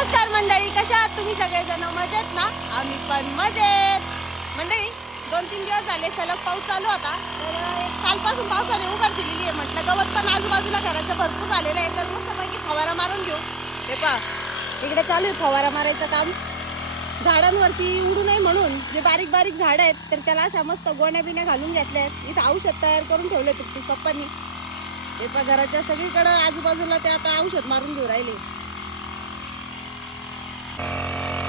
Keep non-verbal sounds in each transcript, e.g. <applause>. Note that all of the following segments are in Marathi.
नमस्कार मंडळी कशा आहात तुम्ही सगळेजण? मजेत ना? आम्ही पण मजेत. मंडळी दोन तीन दिवस झाले सलग पाऊस चालू होता. तर कालपासून पावसाने उघड दिलेली आहे म्हटलं गवत पण आजूबाजूला घराचं भरपूर झालेलं आहे. तर मस्तपैकी फवारा मारून घेऊ. हे पा इकडे चालू आहे फवारा मारायचं काम. झाडांवरती उडू नये म्हणून जे बारीक बारीक झाड आहेत तर त्याला अशा मस्त गोण्या बिण्या घालून घेतल्या आहेत. इथं औषध तयार करून ठेवले तुमची पप्पांनी. हे पा घराच्या सगळीकडं आजूबाजूला ते आता औषध मारून घेऊ राहिले.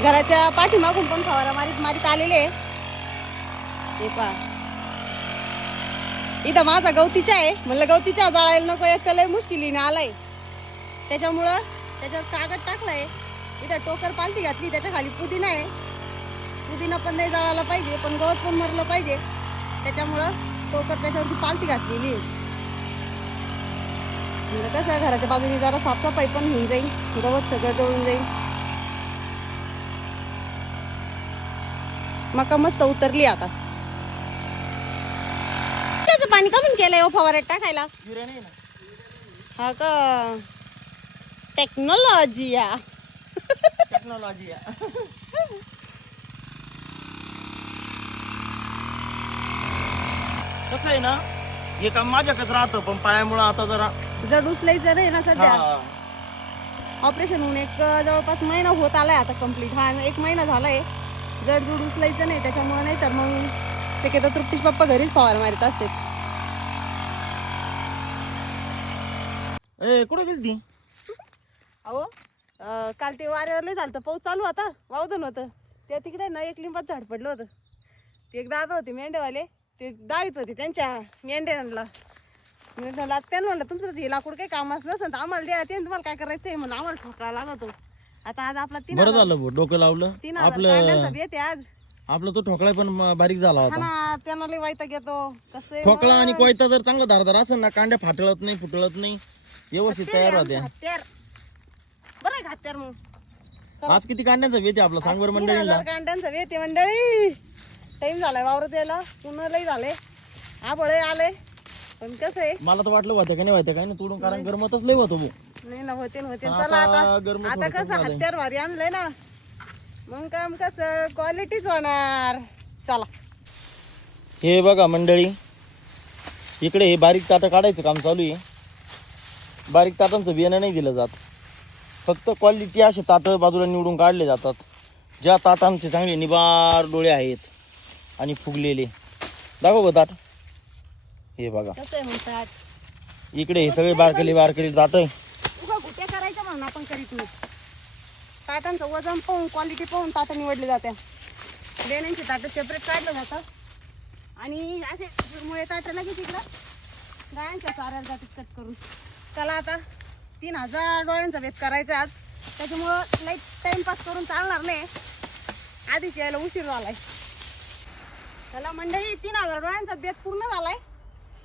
घराच्या पाठीमागून पण फवारा मारीत मारीत आलेले आहे. हे पा इथं माझा गवतीचा आहे. म्हणलं गवतीच्या जळायला नको एक तर लय मुश्किलीने आलाय. त्याच्यामुळं त्याच्यावर कागद टाकलाय. इथं टोकर पालटी घातली त्याच्याखाली पुदिना आहे. पुदिना पण नाही जळायला पाहिजे पण गवत पण मरलं पाहिजे. त्याच्यामुळं टोकर त्याच्यावरती पालटी घातलेली म्हणजे कसं आहे, घराच्या बाजूने जरा साफसफाई पण होऊन जाईल गवत सगळं जळून जाईल. मका मस्त उतरली आता. त्याचं पाणी कमी केलंय हो फवाऱ्यात टाकायला. हा का? टेक्नॉलॉजी या. टेक्नॉलॉजी कसं आहे ना हे काम माझ्याकडे राहतं पण पायामुळं आता जरा जड उचलायचं नाही ना सध्या. हा. ऑपरेशन होऊन एक जवळपास महिना होत आलाय आता कंप्लीट हा एक महिना झालाय. जूड उचलायचं नाही त्याच्यामुळे नाही तर मग शक्यतो तृप्तीश पप्पा घरीच फवार मारित असते. ए कुठे गेली ती अहो अं, काल ते वाऱ्यावर लय झालं पाऊस चालू होता वावदन होतं. त्या तिकडे ना एक लिंबात झाड पडलं होतं. ते एक दादा होते मेंढेवाले ते डाळीत होते त्यांच्या मेंढ्यांना. मेंढ्याला त्यांना म्हणलं तुमचं हे लाकूड काही कामाचं नसेल तर आम्हाला द्या ते तुम्हाला काय करायचं आहे म्हणून आम्हाला ठोकळा लागतो. आता आज आपला तीन बरं झालं भाऊ, डोकं लावलं. तीन हजार आपलं आज. आपलं तो ठोकळा पण म- बारीक झाला हा होता ना त्यांना लय वाईट घेतो. कसं ठोकळा आणि? कोयता जर चांगला धारदार असेल ना कांड्या फाटळत नाही फुटळत नाही व्यवस्थित तयार राहते. हत्यार बरं आहे का हत्यार मग आज किती कांड्याचा आहे आपला सांग बरं तीन मंडळीला? हजार कांड्यांचा येते मंडळी. टाइम झालाय वावरत यायला पुन्हा लय झाले आबळे आले पण कसं आहे? मला तर वाटलं होतं का नाही व्हायचं काय ना तोडून कारण गरमतच लय होतो भाऊ नाही ना होते न होते न. आता चला आता आता कसं. हत्यार भारी आणलंय ना. मग काम कसं क्वालिटीच होणार. चला. हे बघा मंडळी इकडे हे बारीक ताटं काढायचं काम चालू आहे. बारीक ताटांचं बियाणं नाही दिलं जात. फक्त क्वालिटी असे ताटं बाजूला निवडून काढले जातात. ज्या ताटांचे चांगले निबार डोळे आहेत आणि फुगलेले. दाखव गं ताट. हे बघा. इकडे हे सगळे बारकली बारकली ताट आहे. म्हणून आपण करीत नाही. ताटांचं वजन पाहून क्वालिटी पाहून ताटं निवडली जाते. लेण्यांची ताटं सेपरेट काढलं जातं. आणि असे मुळे ताटं लगेच इकडं गायांच्या चाऱ्याला जातात कट करून. चला आता तीन हजार डोळ्यांचा भेद करायचा आज. त्याच्यामुळं लाइट टाईमपास करून चालणार नाही. आधीच यायला उशीर झालाय. चला मंडळी तीन हजार डोळ्यांचा बेत पूर्ण झालाय.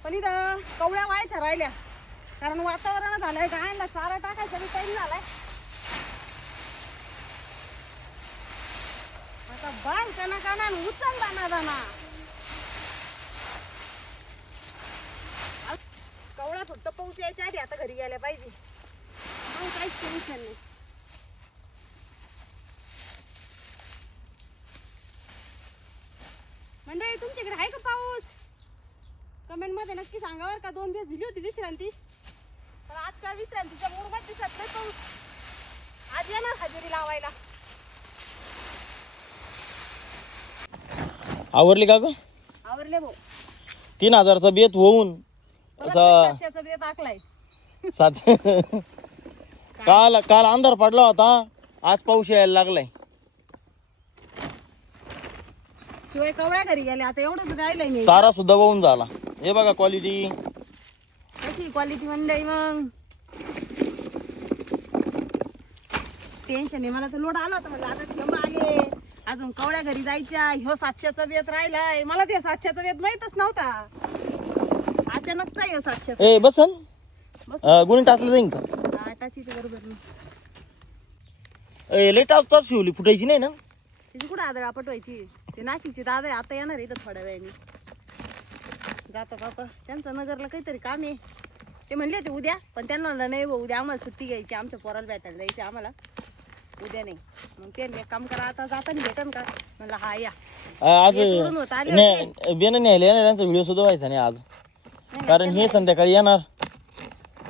पण इथं कवड्या व्हायच्या राहिल्या. कारण वातावरण झालंय गायांना चारा टाकायचा बी टाइम झालाय. आता बाल कना काना उचल दाना दाना. कवळा फक्त पाऊस यायच्या आधी आता घरी गेल्या पाहिजे. मग काहीच टेन्शन नाही. मंडळी तुमच्याकडे आहे का पाऊस? कमेंटमध्ये नक्की सांगा बरं का. दोन दिवस दिली होती विश्रांती. पण आज काय दिसत नाही पाऊस आज येणार हजेरी लावायला. आवरली का ग? आवरले भाऊ. तीन हजारचा बेत होऊन परत असा सातशेचा बिल टाकलाय सात काल काल अंधार पडला होता. आज पाऊस यायला लागलाय. शिवाय कवळ्या घरी गेले आता एवढंच नाही चारा सुद्धा वाहून झाला. हे बघा क्वालिटी कशी क्वालिटी मंडळी मग टेन्शन आहे मला तर लोड आला होता म्हणजे आता थेंब आले अजून कवळ्या घरी जायच्या ह्यो सातशेचा बेत राहिलाय मला ते सातशेचा बेत माहितच नव्हता अचानकचा ह्यो सातशेचा ए बसन बस अं, गुणी टाकलं जाईन का आटाची ते बरोबर नाही ए, लय टाच तर शिवली फुटायची नाही ना तिची कुठं आदळ आपटवायची ते नाशिकचे दादा आता येणार इथं थोड्या वेळाने जाता जाता त्यांचं नगरला काहीतरी काम आहे ते म्हणले होते उद्या. पण त्यांना म्हणलं नाही उद्या आम्हाला सुट्टी घ्यायची आमच्या पोराला भेटायला जायची आम्हाला. उद्या नाही. मग ते एक काम करा आता जाताना भेटन का? म्हणलं हा या. आज होतं, आले नाही बेन न्यायला येणाऱ्यांचा व्हिडिओ सुद्धा व्हायचा नाही आज. कारण हे संध्याकाळी येणार.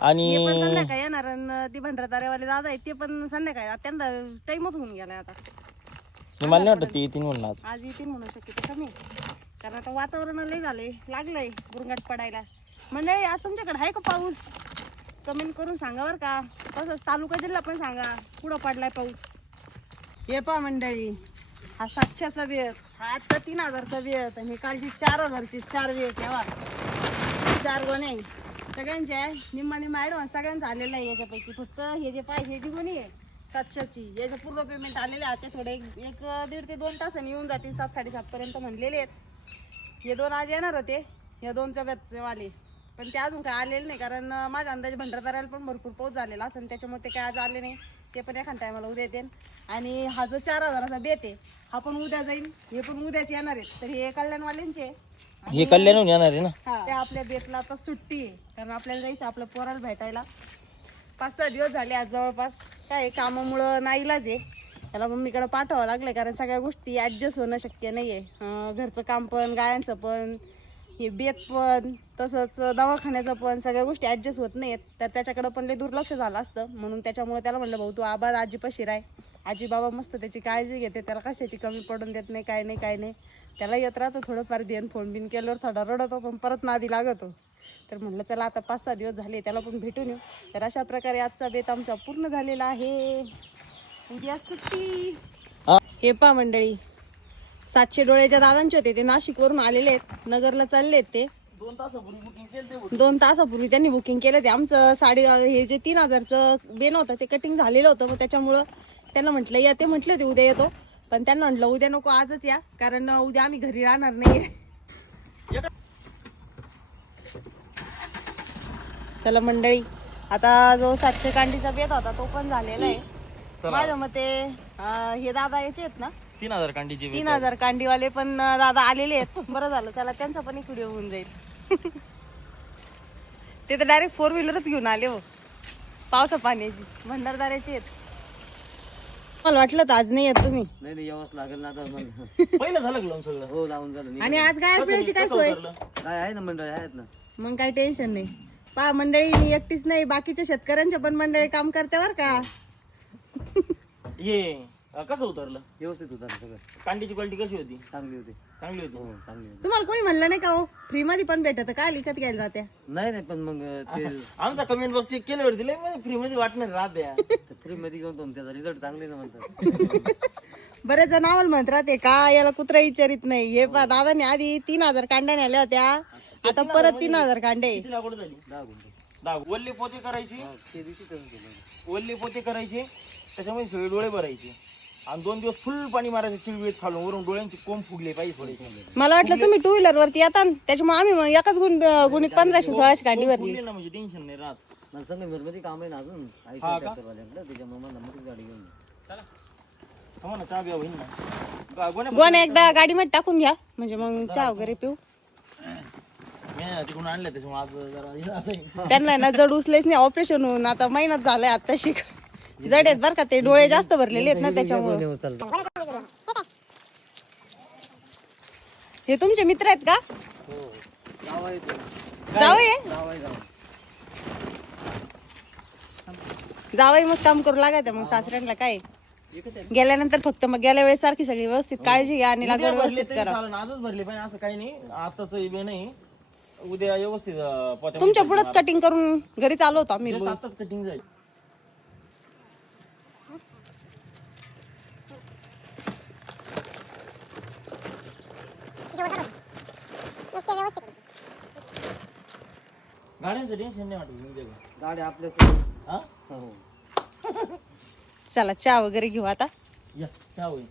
आणि पण संध्याकाळी येणार आणि ती भंडारदारेवाले दादा आहेत ते पण संध्याकाळी आता त्यांना टाइमच होऊन गेलाय आता. मला नाही वाटत ते येतील म्हणून आज. आज येतील म्हणू शक्यतो कमी कारण आता वातावरण लय झालंय लागलंय बुरंगाट पडायला. मंडळी आज तुमच्याकडे आहे का पाऊस? कमेंट करून सांगा बरं का. तसंच तालुका जिल्हा पण सांगा पुढं पडलाय पाऊस? हे पा मंडळी हा सातशेचा वेळ हा आजचा तीन हजारचा वेळ आणि कालची चार हजारची चार वेळ तेव्हा चार गोणे सगळ्यांचे आहे निम्मा निम्मा ॲडव्हान्स सगळ्यांचा आलेला आहे याच्यापैकी. फक्त हे जे पाहिजे हे जी गोणी आहे सातशेची याचं पूर्ण पेमेंट आलेले आहे ते थोडे एक एक दीड ते दोन तासांनी येऊन जातील सात साडेसातपर्यंत म्हणलेले आहेत. हे दोन आज येणार होते या दोनच्या व्याजचे वाले. पण ते अजून काय आलेले नाही कारण माझ्या अंदाजे भंडारदाराला पण भरपूर पाऊस झालेला असेल त्याच्यामुळे ते काय आज आले नाही. ते पण एखाद्या टायमाला उद्या येते आणि हा जो चार हजाराचा बेत आहे हा पण उद्या जाईल हे पण उद्याच येणार आहेत. तर हे कल्याणवाल्यांचे आहे. हे कल्याणहून येणार आहे ना? हा त्या आपल्या बेतला आता सुट्टी आहे. कारण आपल्याला जायचं आपल्या पोराला भेटायला. पाच सहा दिवस झाले आज जवळपास. काय कामामुळं नाईलाज आहे. त्याला मम्मीकडे पाठवावं लागलं कारण सगळ्या गोष्टी ॲडजस्ट होणं शक्य नाही आहे घरचं काम पण गायांचं पण. हे बेत पण तसंच दवाखान्याचं पण सगळ्या गोष्टी ॲडजस्ट होत नाहीत. तर त्याच्याकडं पण लय दुर्लक्ष झालं असतं. म्हणून त्याच्यामुळे त्याला म्हणलं भाऊ तू आबा आजी पशीर आहे आजी बाबा मस्त त्याची काळजी घेते. त्याला कशाची कमी पडून देत नाही काय नाही काय नाही. त्याला येत राहतं थोडंफार देण फोन बिन केल्यावर थोडा रडतो पण परत नादी लागतो. तर म्हटलं चला आता पाच सहा दिवस झाले त्याला पण भेटून येऊ. तर अशा प्रकारे आजचा बेत आमचा पूर्ण झालेला आहे. उद्या सुट्टी. हे पा मंडळी सातशे डोळ्याच्या दादांचे होते. ते नाशिक वरून आलेले आहेत. नगरला चालले आहेत ते. दोन तासापूर्वी बुकिंग केलं दोन तासापूर्वी त्यांनी बुकिंग केलं ते. आमचं साडे हे जे तीन हजारचं बेन होतं ते कटिंग झालेलं होतं. मग त्याच्यामुळं त्यांना म्हटलं या ते म्हटले होते उद्या येतो. पण त्यांना म्हटलं उद्या नको आजच या. कारण उद्या आम्ही घरी राहणार नाही चला मंडळी आता जो सातशे कांडीचा बेत होता तो पण झालेला आहे. माझ्या मते हे दादा याचे आहेत ना? तीन हजार कांडीची तीन हजार कांडीवाले पण दादा आलेले आहेत. बरं झालं त्याला त्यांचा पण एक व्हिडिओ होऊन जाईल. <laughs> ते तर डायरेक्ट फोर व्हीलरच घेऊन आले हो. पावसा पाण्याची भंडारदाऱ्याचे आहेत. मला वाटलं तर आज नाही येत तुम्ही. नाही नाही यावंच लागेल ना आता मग. <laughs> पहिलं झालं का लावून सगळं? हो लावून झालं नाही आणि आज गाय पिळायची काय सोय? काय आहे ना मंडळ आहेत ना. मग काही टेन्शन नाही. पा मंडळी मी एकटीच नाही बाकीच्या शेतकऱ्यांच्या पण मंडळी काम करते बर का. हे अं, कसं उतरलं? व्यवस्थित होता सगळं. कांडीची क्वालिटी कशी होती? चांगली होती. चांगली होती. हो चांगली होती. तुम्हाला कोणी म्हणलं नाही का हो? फ्री मध्ये पण भेटत का लिखत घ्यायला जात्या? नाही नाही पण मग ते आमचा कमेंट बॉक्स चेक केल्यावर दिले फ्री मध्ये वाटणार राहत्या. फ्री मध्ये घेऊन तो त्याचा रिझल्ट चांगले ना म्हणतात. <laughs> बरेच जण आम्हाला म्हणत राहते का याला कुत्रा विचारित नाही? हे पा दादाने आधी तीन हजार कांड्या नेल्या होत्या आता परत तीन हजार कांडे. किती लागवड झाली? दहा गुंठे. दहा वल्ले पोते करायची. ते दिवशी तसं केलं. वल्ले पोते करायचे. त्याच्यामध्ये सगळे डोळे भरायचे. आणि दोन दिवस फुल पाणी मारायचं चिळवेत खालून वरून डोळ्यांचे कोंब फुगले पाहिजे थोडे. मला वाटलं तुम्ही टू व्हीलर वरती येता ना. त्याच्यामुळे आम्ही मग एकाच गुण गुणित पंधराशे सोळाशे भरली. फुगले ना म्हणजे टेन्शन नाही राहत मला संगमेरमध्ये काम आहे ना अजून. आई हा का? ट्रॅक्टरवाल्याकडे त्याच्यामुळे मला मोठीच गाडी घेऊन ये. थांबा ना चहा बिया होईल ना. गा- गोण्या गोण्या एकदा गाडीमध्ये टाकून घ्या. म्हणजे मग चहा वगैरे पिऊ. मी ना तिकडून आणल्या त्याच्यामुळे आज जरा हे झालंय. त्यांना ना जड उचलेच नाही ऑपरेशन होऊन आता महिनाच झालाय आता शिक जड आहेत बरं का ते डोळे जास्त भरलेले आहेत ना त्याच्यामुळे. हो. हे तुमचे मित्र आहेत का? हो आहे गाव जावई मग काम करू लागायचं मग सासऱ्यांना काय? गेल्यानंतर फक्त मग गेल्या वेळेस सारखी सगळी व्यवस्थित काळजी घ्या आणि लागवड व्यवस्थित करा. आजच भरले पाहिजे असं काही नाही. आताच नाही. उद्या व्यवस्थित तुमच्या पुढेच कटिंग करून घरी चालू होतो आम्ही कटिंग जाईल. गाड्यांचं टेन्शन नाही वाटत म्हणजे. गाडी हा? <laughs> हो. चला चहा वगैरे घेऊ आता. या चहा होईल.